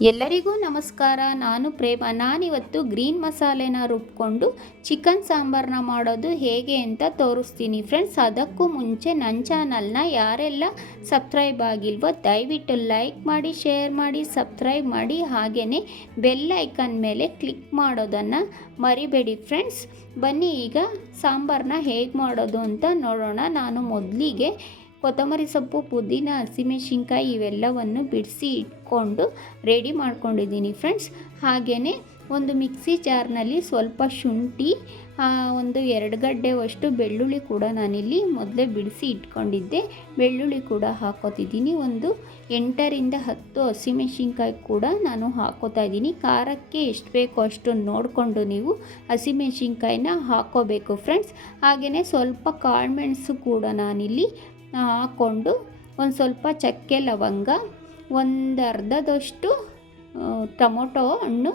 ಎಲ್ಲರಿಗೂ ನಮಸ್ಕಾರ. ನಾನು ಪ್ರೇಮ. ನಾನಿವತ್ತು ಗ್ರೀನ್ ಮಸಾಲೆನ ರುಬ್ಕೊಂಡು ಚಿಕನ್ ಸಾಂಬಾರನ್ನ ಮಾಡೋದು ಹೇಗೆ ಅಂತ ತೋರಿಸ್ತೀನಿ ಫ್ರೆಂಡ್ಸ್. ಅದಕ್ಕೂ ಮುಂಚೆ ನನ್ನ ಚಾನಲ್ನ ಯಾರೆಲ್ಲ ಸಬ್ಸ್ಕ್ರೈಬ್ ಆಗಿಲ್ವೋ ದಯವಿಟ್ಟು ಲೈಕ್ ಮಾಡಿ, ಶೇರ್ ಮಾಡಿ, ಸಬ್ಸ್ಕ್ರೈಬ್ ಮಾಡಿ, ಹಾಗೆಯೇ ಬೆಲ್ ಐಕನ್ ಮೇಲೆ ಕ್ಲಿಕ್ ಮಾಡೋದನ್ನು ಮರಿಬೇಡಿ ಫ್ರೆಂಡ್ಸ್. ಬನ್ನಿ ಈಗ ಸಾಂಬಾರನ್ನ ಹೇಗೆ ಮಾಡೋದು ಅಂತ ನೋಡೋಣ. ನಾನು ಮೊದಲಿಗೆ ಕೊತ್ತಂಬರಿ ಸೊಪ್ಪು, ಪುದೀನ, ಹಸಿಮೆಣಸಿನ್ಕಾಯಿ ಇವೆಲ್ಲವನ್ನು ಬಿಡಿಸಿ ಇಟ್ಕೊಂಡು ರೆಡಿ ಮಾಡ್ಕೊಂಡಿದ್ದೀನಿ ಫ್ರೆಂಡ್ಸ್. ಹಾಗೆಯೇ ಒಂದು ಮಿಕ್ಸಿ ಜಾರ್ನಲ್ಲಿ ಸ್ವಲ್ಪ ಶುಂಠಿ, ಒಂದು 2 ಗಡ್ಡೆವಷ್ಟು ಬೆಳ್ಳುಳ್ಳಿ ಕೂಡ ನಾನಿಲ್ಲಿ ಮೊದಲೇ ಬಿಡಿಸಿ ಇಟ್ಕೊಂಡಿದ್ದೆ. ಬೆಳ್ಳುಳ್ಳಿ ಕೂಡ ಹಾಕೋತಿದ್ದೀನಿ. ಒಂದು 8ರಿಂದ 10 ಹಸಿಮೆಣಸಿನ್ಕಾಯಿ ಕೂಡ ನಾನು ಹಾಕೋತಾ ಇದ್ದೀನಿ. ಖಾರಕ್ಕೆ ಎಷ್ಟು ಬೇಕೋ ಅಷ್ಟು ನೋಡಿಕೊಂಡು ನೀವು ಹಸಿಮೆಣಸಿನ್ಕಾಯಿನ ಹಾಕೋಬೇಕು ಫ್ರೆಂಡ್ಸ್. ಹಾಗೆಯೇ ಸ್ವಲ್ಪ ಕಾಳುಮೆಣಸು ಕೂಡ ನಾನಿಲ್ಲಿ ಹಾಕ್ಕೊಂಡು, ಒಂದು ಸ್ವಲ್ಪ ಚಕ್ಕೆ, ಲವಂಗ, ಒಂದು ಅರ್ಧದಷ್ಟು ಟೊಮೊಟೊ ಹಣ್ಣು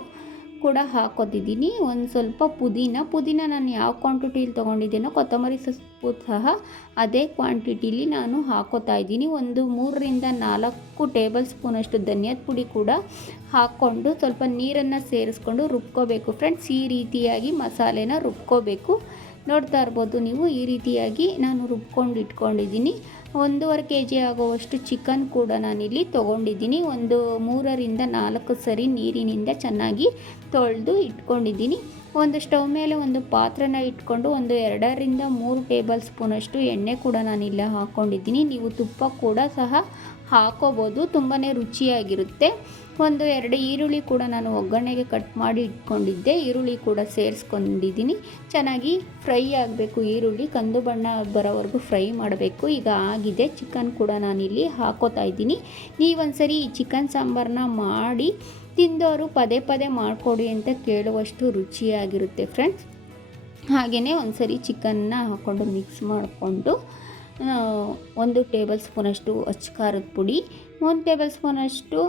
ಕೂಡ ಹಾಕೋತಿದ್ದೀನಿ. ಒಂದು ಸ್ವಲ್ಪ ಪುದೀನ ನಾನು ಯಾವ ಕ್ವಾಂಟಿಟಿಲಿ ತೊಗೊಂಡಿದ್ದೀನೋ ಕೊತ್ತಂಬರಿ ಸೊಪ್ಪು ಸಹ ಅದೇ ಕ್ವಾಂಟಿಟಿಲಿ ನಾನು ಹಾಕೋತಾ ಇದ್ದೀನಿ. ಒಂದು 3ರಿಂದ 4 ಟೇಬಲ್ ಸ್ಪೂನಷ್ಟು ಧನಿಯಾದ ಪುಡಿ ಕೂಡ ಹಾಕ್ಕೊಂಡು ಸ್ವಲ್ಪ ನೀರನ್ನು ಸೇರಿಸ್ಕೊಂಡು ರುಬ್ಕೋಬೇಕು ಫ್ರೆಂಡ್ಸ್. ಈ ರೀತಿಯಾಗಿ ಮಸಾಲೆನ ರುಬ್ಕೋಬೇಕು. ನೋಡ್ತಾ ಇರ್ಬೋದು ನೀವು, ಈ ರೀತಿಯಾಗಿ ನಾನು ರುಬ್ಕೊಂಡು ಇಟ್ಕೊಂಡಿದ್ದೀನಿ. 1.5 kg ಆಗುವಷ್ಟು ಚಿಕನ್ ಕೂಡ ನಾನಿಲ್ಲಿ ತೊಗೊಂಡಿದ್ದೀನಿ. ಒಂದು 3ರಿಂದ 4 ಸರಿ ನೀರಿನಿಂದ ಚೆನ್ನಾಗಿ ತೊಳೆದು ಇಟ್ಕೊಂಡಿದ್ದೀನಿ. ಒಂದು ಸ್ಟವ್ ಮೇಲೆ ಒಂದು ಪಾತ್ರೆನ ಇಟ್ಕೊಂಡು ಒಂದು 2ರಿಂದ 3 ಟೇಬಲ್ ಸ್ಪೂನಷ್ಟು ಎಣ್ಣೆ ಕೂಡ ನಾನಿಲ್ಲ ಹಾಕ್ಕೊಂಡಿದ್ದೀನಿ. ನೀವು ತುಪ್ಪ ಕೂಡ ಸಹ ಹಾಕೋಬೋದು, ತುಂಬಾ ರುಚಿಯಾಗಿರುತ್ತೆ. ಒಂದು 2 ಈರುಳ್ಳಿ ಕೂಡ ನಾನು ಒಗ್ಗರಣೆಗೆ ಕಟ್ ಮಾಡಿ ಇಟ್ಕೊಂಡಿದ್ದೆ. ಈರುಳ್ಳಿ ಕೂಡ ಸೇರಿಸ್ಕೊಂಡಿದ್ದೀನಿ. ಚೆನ್ನಾಗಿ ಫ್ರೈ ಆಗಬೇಕು, ಈರುಳ್ಳಿ ಕಂದು ಬಣ್ಣ ಬರೋವರೆಗೂ ಫ್ರೈ ಮಾಡಬೇಕು. ಈಗ ಆಗಿದೆ. ಚಿಕನ್ ಕೂಡ ನಾನಿಲ್ಲಿ ಹಾಕೋತಾ ಇದ್ದೀನಿ. ನೀವೊಂದ್ಸರಿ ಈ ಚಿಕನ್ ಸಾಂಬಾರನ್ನ ಮಾಡಿ ತಿಂದವರು ಪದೇ ಪದೇ ಮಾಡಿಕೊಡಿ ಅಂತ ಕೇಳುವಷ್ಟು ರುಚಿಯಾಗಿರುತ್ತೆ ಫ್ರೆಂಡ್ಸ್. ಹಾಗೆಯೇ ಒಂದ್ಸರಿ ಚಿಕನ್ನ ಹಾಕ್ಕೊಂಡು ಮಿಕ್ಸ್ ಮಾಡಿಕೊಂಡು 1 ಟೇಬಲ್ ಸ್ಪೂನಷ್ಟು ಅಚ್ಚ ಪುಡಿ, 1 ಟೇಬಲ್ ಸ್ಪೂನಷ್ಟು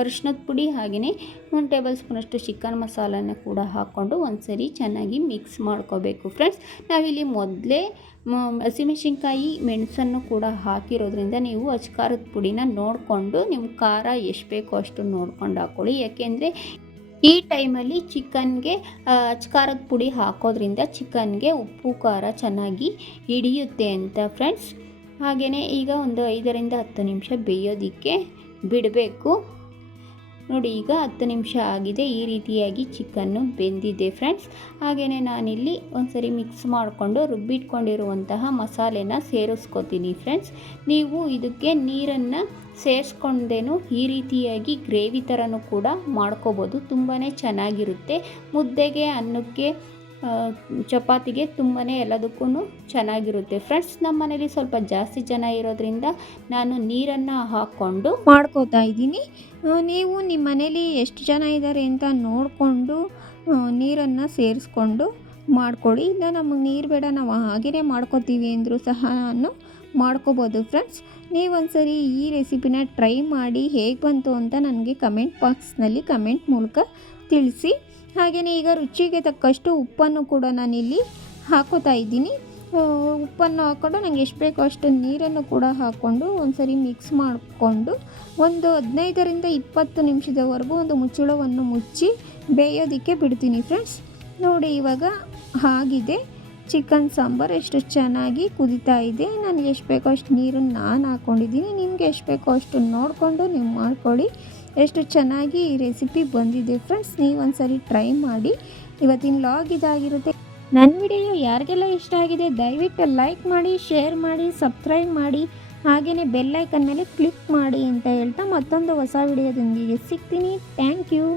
ಅರಿಶಿನದ ಪುಡಿ, ಹಾಗೆಯೇ 1 ಟೇಬಲ್ ಸ್ಪೂನಷ್ಟು ಚಿಕನ್ ಮಸಾಲನ ಕೂಡ ಹಾಕ್ಕೊಂಡು ಒಂದ್ಸರಿ ಚೆನ್ನಾಗಿ ಮಿಕ್ಸ್ ಮಾಡ್ಕೋಬೇಕು ಫ್ರೆಂಡ್ಸ್. ನಾವಿಲ್ಲಿ ಮೊದಲೇ ಹಸಿಮೆಣಸಿನ್ಕಾಯಿ, ಮೆಣಸನ್ನು ಕೂಡ ಹಾಕಿರೋದ್ರಿಂದ ನೀವು ಅಚ್ಚ ಪುಡಿನ ನೋಡಿಕೊಂಡು ನಿಮ್ಮ ಖಾರ ಎಷ್ಟು ಬೇಕೋ ಅಷ್ಟು ನೋಡ್ಕೊಂಡು ಹಾಕ್ಕೊಳ್ಳಿ. ಯಾಕೆಂದರೆ ಈ ಟೈಮಲ್ಲಿ ಚಿಕನ್ಗೆ ಅಚ್ಚ ಪುಡಿ ಹಾಕೋದ್ರಿಂದ ಚಿಕನ್ಗೆ ಉಪ್ಪು ಖಾರ ಚೆನ್ನಾಗಿ ಹಿಡಿಯುತ್ತೆ ಅಂತ ಫ್ರೆಂಡ್ಸ್. ಹಾಗೆಯೇ ಈಗ ಒಂದು 5ರಿಂದ 10 ನಿಮಿಷ ಬೇಯೋದಕ್ಕೆ ಬಿಡಬೇಕು. ನೋಡಿ, ಈಗ 10 ನಿಮಿಷ ಆಗಿದೆ. ಈ ರೀತಿಯಾಗಿ ಚಿಕನ್ನು ಬೆಂದಿದೆ ಫ್ರೆಂಡ್ಸ್. ಹಾಗೆಯೇ ನಾನಿಲ್ಲಿ ಒಂದ್ಸರಿ ಮಿಕ್ಸ್ ಮಾಡಿಕೊಂಡು ರುಬ್ಬಿಟ್ಕೊಂಡಿರುವಂತಹ ಮಸಾಲೆನ ಸೇರಿಸ್ಕೊತೀನಿ ಫ್ರೆಂಡ್ಸ್. ನೀವು ಇದಕ್ಕೆ ನೀರನ್ನು ಸೇರಿಸ್ಕೊಂಡೇನು ಈ ರೀತಿಯಾಗಿ ಗ್ರೇವಿ ಥರನೂ ಕೂಡ ಮಾಡ್ಕೋಬೋದು. ತುಂಬಾ ಚೆನ್ನಾಗಿರುತ್ತೆ. ಮುದ್ದೆಗೆ, ಅನ್ನಕ್ಕೆ, ಚಪಾತಿಗೆ ತುಂಬಾ ಎಲ್ಲದಕ್ಕೂ ಚೆನ್ನಾಗಿರುತ್ತೆ ಫ್ರೆಂಡ್ಸ್. ನಮ್ಮ ಮನೇಲಿ ಸ್ವಲ್ಪ ಜಾಸ್ತಿ ಜನ ಇರೋದ್ರಿಂದ ನಾನು ನೀರನ್ನು ಹಾಕ್ಕೊಂಡು ಮಾಡ್ಕೋತಾ ಇದ್ದೀನಿ. ನೀವು ನಿಮ್ಮ ಮನೇಲಿ ಎಷ್ಟು ಜನ ಇದ್ದಾರೆ ಅಂತ ನೋಡಿಕೊಂಡು ನೀರನ್ನು ಸೇರಿಸ್ಕೊಂಡು ಮಾಡ್ಕೊಳ್ಳಿ. ಇಲ್ಲ ನಮಗೆ ನೀರು ಬೇಡ, ನಾವು ಹಾಗೇ ಮಾಡ್ಕೋತೀವಿ ಅಂದರೂ ಸಹ ನಾನು ಮಾಡ್ಕೋಬೋದು ಫ್ರೆಂಡ್ಸ್. ನೀವೊಂದ್ಸರಿ ಈ ರೆಸಿಪಿನ ಟ್ರೈ ಮಾಡಿ ಹೇಗೆ ಬಂತು ಅಂತ ನನಗೆ ಕಮೆಂಟ್ ಬಾಕ್ಸ್ನಲ್ಲಿ ಕಮೆಂಟ್ ಮೂಲಕ ತಿಳಿಸಿ. ಹಾಗೆಯೇ ಈಗ ರುಚಿಗೆ ತಕ್ಕಷ್ಟು ಉಪ್ಪನ್ನು ಕೂಡ ನಾನಿಲ್ಲಿ ಹಾಕೋತಾ ಇದ್ದೀನಿ. ಉಪ್ಪನ್ನು ಹಾಕ್ಕೊಂಡು ನನಗೆ ಎಷ್ಟು ಬೇಕೋ ಅಷ್ಟು ನೀರನ್ನು ಕೂಡ ಹಾಕ್ಕೊಂಡು ಒಂದ್ಸರಿ ಮಿಕ್ಸ್ ಮಾಡಿಕೊಂಡು ಒಂದು 15ರಿಂದ 20 ನಿಮಿಷದವರೆಗೂ ಒಂದು ಮುಚ್ಚಳವನ್ನು ಮುಚ್ಚಿ ಬೇಯೋದಕ್ಕೆ ಬಿಡ್ತೀನಿ ಫ್ರೆಂಡ್ಸ್. ನೋಡಿ, ಇವಾಗ ಆಗಿದೆ. ಚಿಕನ್ ಸಾಂಬಾರು ಎಷ್ಟು ಚೆನ್ನಾಗಿ ಕುದೀತಾ ಇದೆ. ನನಗೆ ಎಷ್ಟು ಬೇಕೋ ಅಷ್ಟು ನೀರನ್ನು ನಾನು ಹಾಕ್ಕೊಂಡಿದ್ದೀನಿ. ನಿಮಗೆ ಎಷ್ಟು ಬೇಕೋ ಅಷ್ಟು ನೋಡಿಕೊಂಡು ನೀವು ಮಾಡ್ಕೊಳ್ಳಿ. ಎಷ್ಟು ಚೆನ್ನಾಗಿ ಈ ರೆಸಿಪಿ ಬಂದಿದೆ ಫ್ರೆಂಡ್ಸ್. ನೀವೊಂದ್ಸರಿ ಟ್ರೈ ಮಾಡಿ. ಇವತ್ತಿನ ವ್ಲಾಗ್ ಇದಾಗಿರುತ್ತೆ. ನನ್ನ ವಿಡಿಯೋ ಯಾರಿಗೆಲ್ಲ ಇಷ್ಟ ಆಗಿದೆ ದಯವಿಟ್ಟು ಲೈಕ್ ಮಾಡಿ, ಶೇರ್ ಮಾಡಿ, ಸಬ್ಸ್ಕ್ರೈಬ್ ಮಾಡಿ, ಹಾಗೆಯೇ ಬೆಲ್ ಐಕನ್ ಮೇಲೆ ಕ್ಲಿಕ್ ಮಾಡಿ ಅಂತ ಹೇಳ್ತಾ ಮತ್ತೊಂದು ಹೊಸ ವಿಡಿಯೋದೊಂದಿಗೆ ಸಿಗ್ತೀನಿ. Thank you.